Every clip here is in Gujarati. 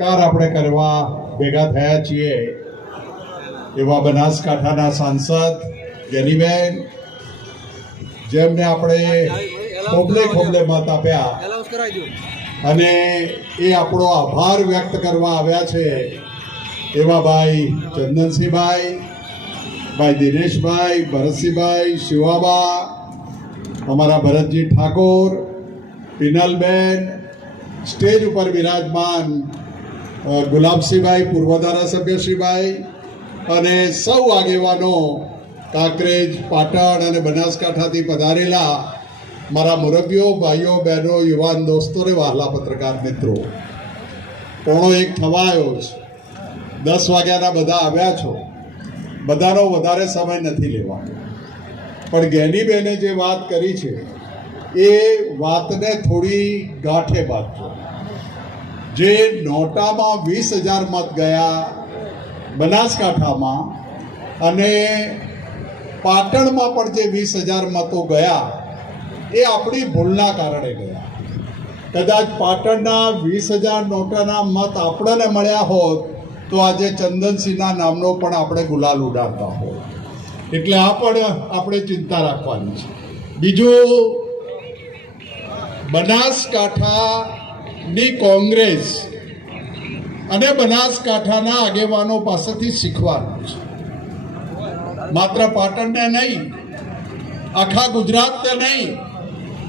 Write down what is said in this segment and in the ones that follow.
કાર આપણે કરવા ભેગા થયા છીએ એવા બનાસકાંઠાના સાંસદ જેનીબેન જેમને આપણે ખોબલે ખોબલે મત આપ્યા. અને એ આપણો આભાર વ્યક્ત કરવા આવ્યા છે એવા ભાઈ ચંદનસિંહભાઈ ભાઈ દિનેશભાઈ ભરતસિંહભાઈ શિવાબા અમારા ભરતજી ઠાકોર પિનલબેન સ્ટેજ ઉપર બિરાજમાન અ, ગુલાબસિંહભાઈ, પૂર્વ ધારાસભ્યશ્રીભાઈ અને સૌ આગેવાનો કાંકરેજ, પાટણ અને બનાસકાંઠાથી પધારેલા મારા મુરબ્બીઓ ભાઈઓ, બહેનો, યુવાન દોસ્તો ને વહાલા પત્રકાર મિત્રો. પોણો એક થવાયો છે દસ વાગ્યાના બધા આવ્યા છો. બધાનો વધારે સમય નથી લેવાનો. પણ ગેનીબેને જે વાત કરી છે, એ વાતને થોડી ગાંઠે બાંધજો. જે નોટામાં વીસ હજાર મત ગયા બનાસકાંઠામાં અને પાટણમાં પણ જે વીસ હજાર મતો ગયા, એ આપણી ભૂલના કારણે ગયા. કદાચ પાટણના વીસ હજાર નોટાના મત આપણને મળ્યા હોત, તો આજે ચંદનસિંહના નામનો પણ આપણે ગુલાલ ઉડાડતા હોત. એટલે આ પણ આપણે ચિંતા રાખવાની છે. બીજું બનાસકાંઠાની કોંગ્રેસ અને બનાસકાંઠાના આગેવાનો પાસેથી શીખવાનું છે. માત્ર પાટણને નહીં, આખા ગુજરાતને નહીં,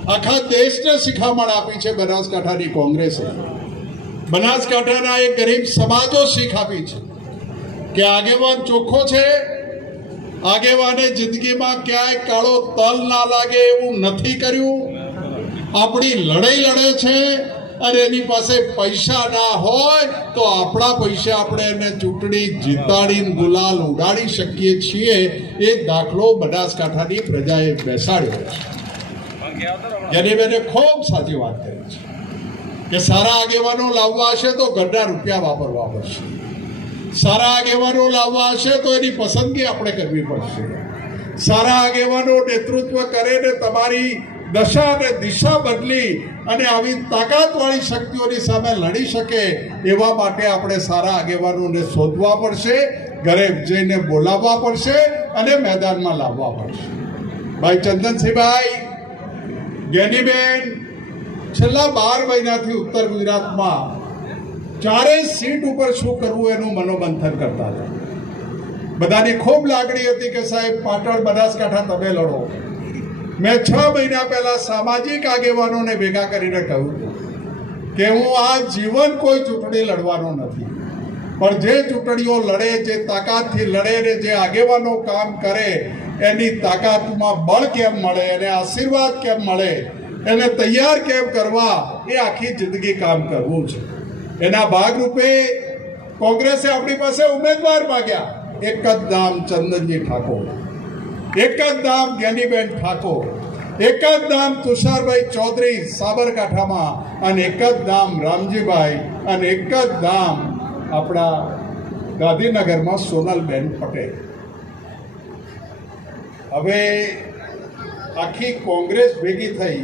આખા દેશને શિખામણ આપી છે બનાસકાંઠાની કોંગ્રેસે. બનાસકાંઠાના એ ગરીબ સમાજો શીખ આપી છે કે આગેવાન ચોખ્ખો છે, આગેવાને જિંદગીમાં ક્યાંય કાળો તલ ના લાગે એવું નથી કર્યું. આપણી લડાઈ લડે છે અને એની પાસે પૈસા ના હોય તો આપણા પૈસા આપણે એને ચૂંટણી જીતાડીને ગુલાલ ઉડાડી શકીએ છીએ. એ દાખલો બનાસકાંઠાની પ્રજાએ બેસાડ્યો છે. જેની બેને ખૂબ સાચી વાત કરી છે. કે સારા આગેવાનો લાવવા હશે તો ઘરના રૂપિયા વાપરવા પડશે. સારા આગેવાનો લાવવા હશે તો એની પસંદગી આપણે કરવી પડશે. સારા આગેવાનો નેતૃત્વ કરે ને તમારી દશા અને દિશા બદલી અને આવી તાકાતવાળી શક્તિઓની સામે લડી શકે એવા માટે આપણે સારા આગેવાનોને શોધવા પડશે, ઘરે જઈને બોલાવવા પડશે અને મેદાનમાં લાવવા પડશે. ભાઈ ચંદનસિંહભાઈ, ગેનીબેન, છેલ્લા બાર મહિનાથી ઉત્તર ગુજરાતમાં ચારેય સીટ ઉપર શું કરવું એનું મનોમંથન કરતા હતા. બધાની ખૂબ લાગણી હતી કે સાહેબ, પાટણ, બનાસકાંઠા તમે લડો. મેં છ મહિના પહેલા સામાજિક આગેવાનોને ભેગા કરીને કહ્યું કે હું આ જીવન કોઈ ચૂંટણી લડવાનો નથી. પણ જે ચૂંટણીઓ લડે, જે તાકાતથી લડે ને જે આગેવાનો કામ કરે, એની તાકાતમાં બળ કેમ મળે, એને આશીર્વાદ કેમ મળે, એને તૈયાર કેમ કરવા, એ આખી જિંદગી કામ કરવું છે. એના ભાગરૂપે કોંગ્રેસે આપણી પાસે ઉમેદવાર માગ્યા, એક જ નામ ચંદનજી ઠાકોર. એક જ નામ જ્ઞાનીબેન ઠાકોર એક જ નામ તુષારભાઈ ચૌધરી સાબરકાંઠામાં, અને એક જ નામ રામજીભાઈ, અને એક જ નામ આપણા ગાંધીનગરમાં સોનલબેન પટેલ. હવે આખી કોંગ્રેસ ભેગી થઈ,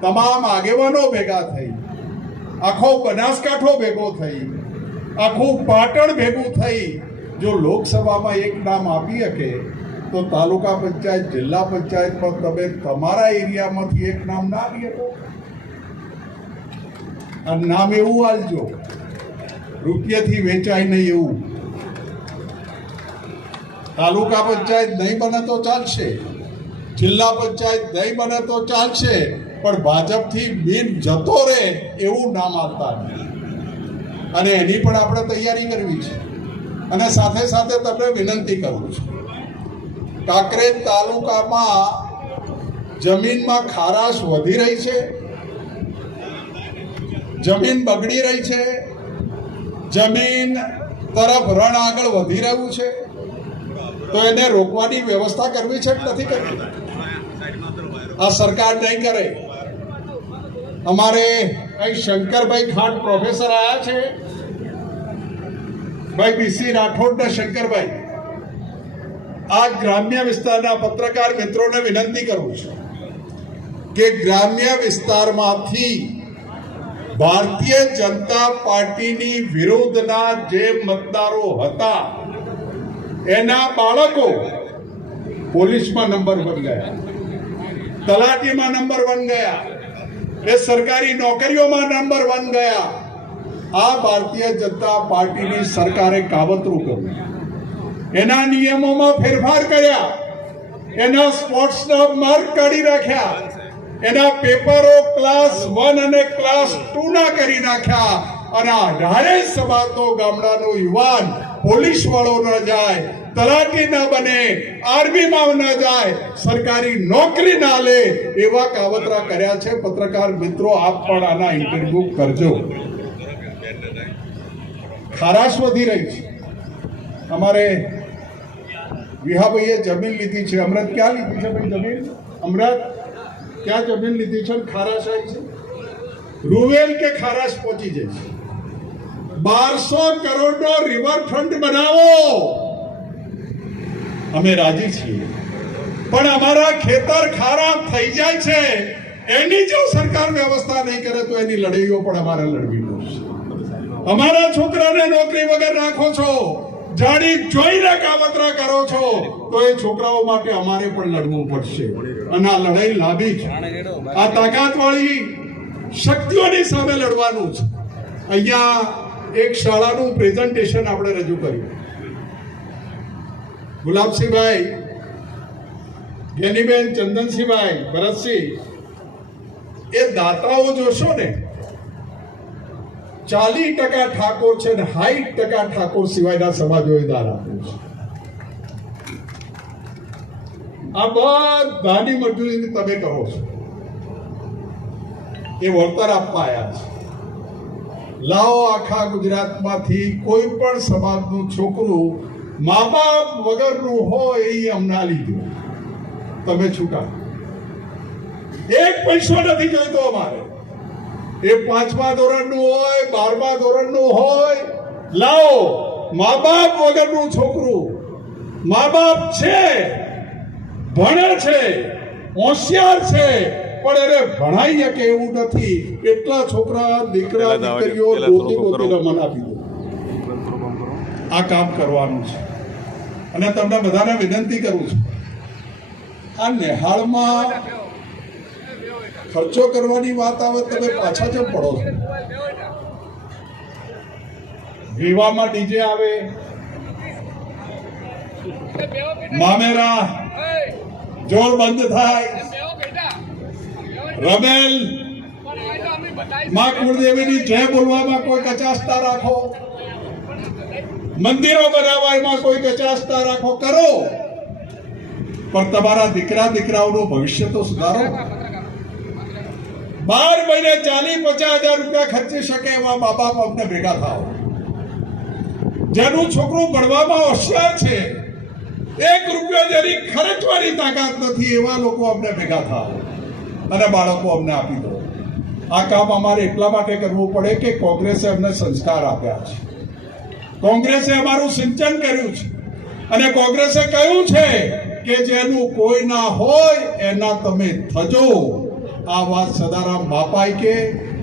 તમામ આગેવાનો ભેગા થઈ, આખો બનાસકાંઠો ભેગો થઈ, આખું પાટણ ભેગું થઈ, જો લોકસભામાં એક નામ આપી શકે તો તાલુકા પંચાયત, જિલ્લા પંચાયતમાં તમે તમારા એરિયામાંથી એક નામ ના આપી શકો. અને નામ એવું આલજો, રૂપિયાથી વેચાય નહીં એવું. તાલુકા પંચાયત નહીં બને તો ચાલશે. જિલ્લા પંચાયત નહીં બને તો ચાલશે. પણ ભાજપથી બિન જતો રહે એવું નામ આપતા અને એની પણ આપણે તૈયારી કરવી છે. અને સાથે સાથે તમને વિનંતી કરું છું. કાંકરેજ તાલુકામાં જમીનમાં ખારાશ વધી રહી છે. જમીન બગડી રહી છે. જમીન તરફ રણ આગળ વધી રહ્યું છે. તો એને રોકવાની વ્યવસ્થા કરવી છે કે નથી કરવી? આ સરકાર નહીં કરે. અમારે અહીં શંકરભાઈ ખાંડ પ્રોફેસર આવ્યા છે. ભાઈ બીસી રાઠોડ શંકરભાઈ. આ ગ્રામ્ય વિસ્તારના પત્રકાર મિત્રોને વિનંતી કરું છું કે ગ્રામ્ય વિસ્તારમાંથી ભારતીય જનતા પાર્ટીની વિરુદ્ધના જે મતદારો હતા, એના બાળકો પોલીસમાં નંબર વન ગયા, તલાટીમાં નંબર વન ગયા, એ સરકારી નોકરીઓમાં નંબર વન ગયા. આ ભારતીય જનતા પાર્ટીની સરકારે કાવતરું કર્યું. એના નિયમોમાં ફેરફાર કર્યા. એના સ્પોર્ટ્સના માર્ક કાઢી નાખ્યા. એના પેપરો ક્લાસ વન અને ક્લાસ ટુ ના કરી નાખ્યા. અને અઢારે સમાતો ગામડાનો યુવાન પોલીસ વાળો ન જાય, તલાટી ના બને, આર્મીમાં ન જાય, સરકારી નોકરી ના લે એવા કાવતરા કર્યા છે પત્રકાર મિત્રો. આપ પણ આના ઇન્ટરવ્યુ કરજો. ખારાશ વધી રહી છે. અમારે વિહાભાઈએ જમીન લીધી છે. અમરત ક્યાં લીધી છે ભાઈ જમીન? અમરત, ક્યાં જમીન લીધી છે ખારાશ આવી છે? રૂવેલ કે ખારાશ પહોંચી જશે બારસો કરોડ નો રિવરફ્રન્ટ બનાવો. અમે રાજી છીએ. પણ અમારા ખેતર ખારા થઈ જાય છે. એની જો સરકાર વ્યવસ્થા નહીં કરે તો એની લડાઈઓ પણ અમારે લડવી પડશે. અમારા છોકરાને નોકરી વગર રાખો છો. જાણી જોઈને કાવતરા કરો છો, તો એ છોકરાઓ માટે અમારે પણ લડવું પડશે. અને આ લડાઈ લાંબી છે. આ તાકાત વાળી શક્તિઓની સામે લડવાનું છે. અહીંયા એક શાળાનું પ્રેઝન્ટેશન આપણે રજૂ કર્યું. ગુલાબસિંહભાઈ, ગેનીબેન, ચંદનસિંહભાઈ, ભરતસિંહ, એ દાતાઓ જોશો ને ચાલીસ ટકા ઠાકોર છે ને સાઈઠ ટકા ઠાકોર સિવાયના સમાજોએ દાન આપ્યું છે. આ બધાની મજૂરી તમે કરો છો. એ વળતર આપવા આવ્યા છે. લાવો આખા ગુજરાતમાંથી કોઈ પણ સમાજનું છોકરું મા બાપ વગરનું હોય એ અમના લીધું. તમે છૂટા. એક પૈસો નથી જોઈતો અમારે. એ પાંચમા ધોરણનું હોય બારમા ધોરણનું હોય લાવો મા બાપ વગરનું છોકરું મા બાપ છે ભણે છે હોશિયાર છે પણ એને ભણાઈ શકે એવું નથી. એટલા છોકરા દીકરા દીકરીઓ ગોતી ગોતીને મન આપી દો. આ કામ કરવાનું છે. અને તમને બધાને વિનંતી કરું છું. આ નેહાળમાં ખર્ચો કરવાની વાત આવે, તમે પાછા જ પડો છો? વિવાહમાં ડીજે આવે. મામેરા જોર બંધ થાય. રમેલ, માં કુળદેવીની જય બોલવામાં કોઈ કચાસતા રાખો. મંદિરો બનાવવામાં કોઈ કચાસતા રાખો. કરો. પણ તમારા દીકરા, દીકરાઓનું ભવિષ્ય તો સુધારો. બાર મહિને ચાલીસ, પચાસ હજાર રૂપિયા ખર્ચી શકે એવા મા બાપ અમને ભેગા થાવ જેનું છોકરું ભણવામાં હોશિયાર છે, એક રૂપિયો જેની ખર્ચવાની તાકાત નથી એવા લોકો અમને ભેગા થાવ અને બાળકો અમને આપી દો. આ કામ અમારે એટલા માટે કરવું પડે કે કોંગ્રેસે અમને સંસ્કાર આપ્યા છે. કોંગ્રેસે અમારું સિંચન કર્યું છે અને કોંગ્રેસે કહ્યું છે કે જેનું કોઈ ના હોય એના તમે થજો. આ વાત સદારામ બાપાએ કે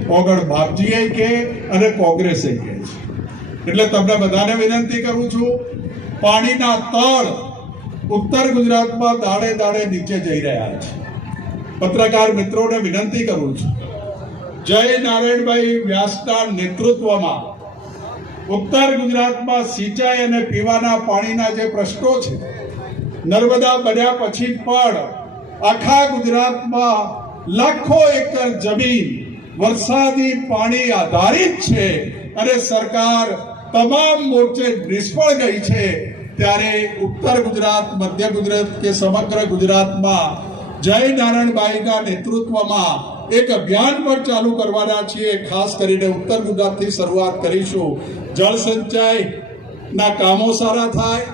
ઓગણ બાપજીએ કે, અને કોંગ્રેસે કે એટલે તમને બધાને વિનંતી કરું છું, પાણીના તળ ઉત્તર ગુજરાતમાં દાડે દાડે નીચે જઈ રહ્યા છે. પત્રકાર મિત્રોને વિનંતી કરું છું, જય નારાયણભાઈ વ્યાસના નેતૃત્વમાં, ઉત્તર ગુજરાતમાં સિંચાઈ અને પીવાના પાણીના જે પ્રશ્નો છે, નર્મદા બન્યા પછી પણ આખા ગુજરાતમાં લાખો એકર જમીન વરસાદી પાણી આધારિત છે અને સરકાર તમામ મોરચે નિષ્ફળ ગઈ છે ત્યારે ઉત્તર ગુજરાત, મધ્ય ગુજરાત કે સમગ્ર ગુજરાતમાં જય નારાયણબાઈના નેતૃત્વમાં એક અભિયાન પણ ચાલુ કરવાના છીએ. ખાસ કરીને ઉત્તર ગુજરાતથી શરૂઆત કરીશું. જળ સંચય કામો સારા થાય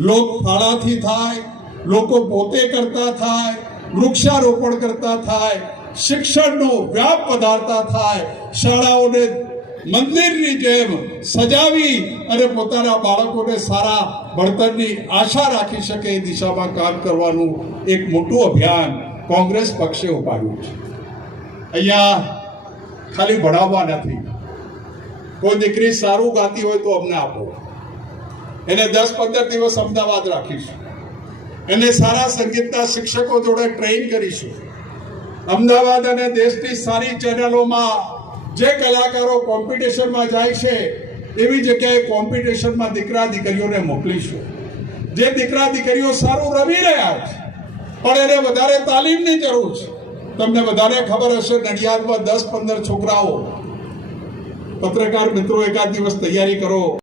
લોક ફાળાથી થાય, લોકો પોતે કરતા થાય વૃક્ષારોપણ કરતા થાય, શિક્ષણનો વ્યાપ વધારતા થાય, શાળાઓને મંદિરની જેમ સજાવી અને પોતાના બાળકોને સારા ભણતરની આશા રાખી શકે એ દિશામાં કામ કરવાનું એક મોટું અભિયાન કોંગ્રેસ પક્ષે ઉપાડ્યું છે. અહીંયા ખાલી ભણાવવા નથી. કોઈ દીકરી સારું ગાતી હોય તો અમને આપો. એને દસ પંદર દિવસ અમદાવાદ રાખીશું. એને સારા સંગીતના શિક્ષકો જોડે ટ્રેન કરીશું. અમદાવાદ અને દેશની સારી ચેનલોમાં જે કલાકારો કોમ્પિટિશનમાં જાય છે, એવી જગ્યાએ કોમ્પિટિશનમાં દીકરા દીકરીઓને મોકલીશું. જે દીકરા દીકરીઓ સારું રમી રહ્યા છે, પણ એને વધારે તાલીમની જરૂર છે. તમને વધારે ખબર હશે, નડિયાદમાં દસ પંદર છોકરાઓ પત્રકાર મિત્રો એકાદ દિવસ તૈયારી કરો.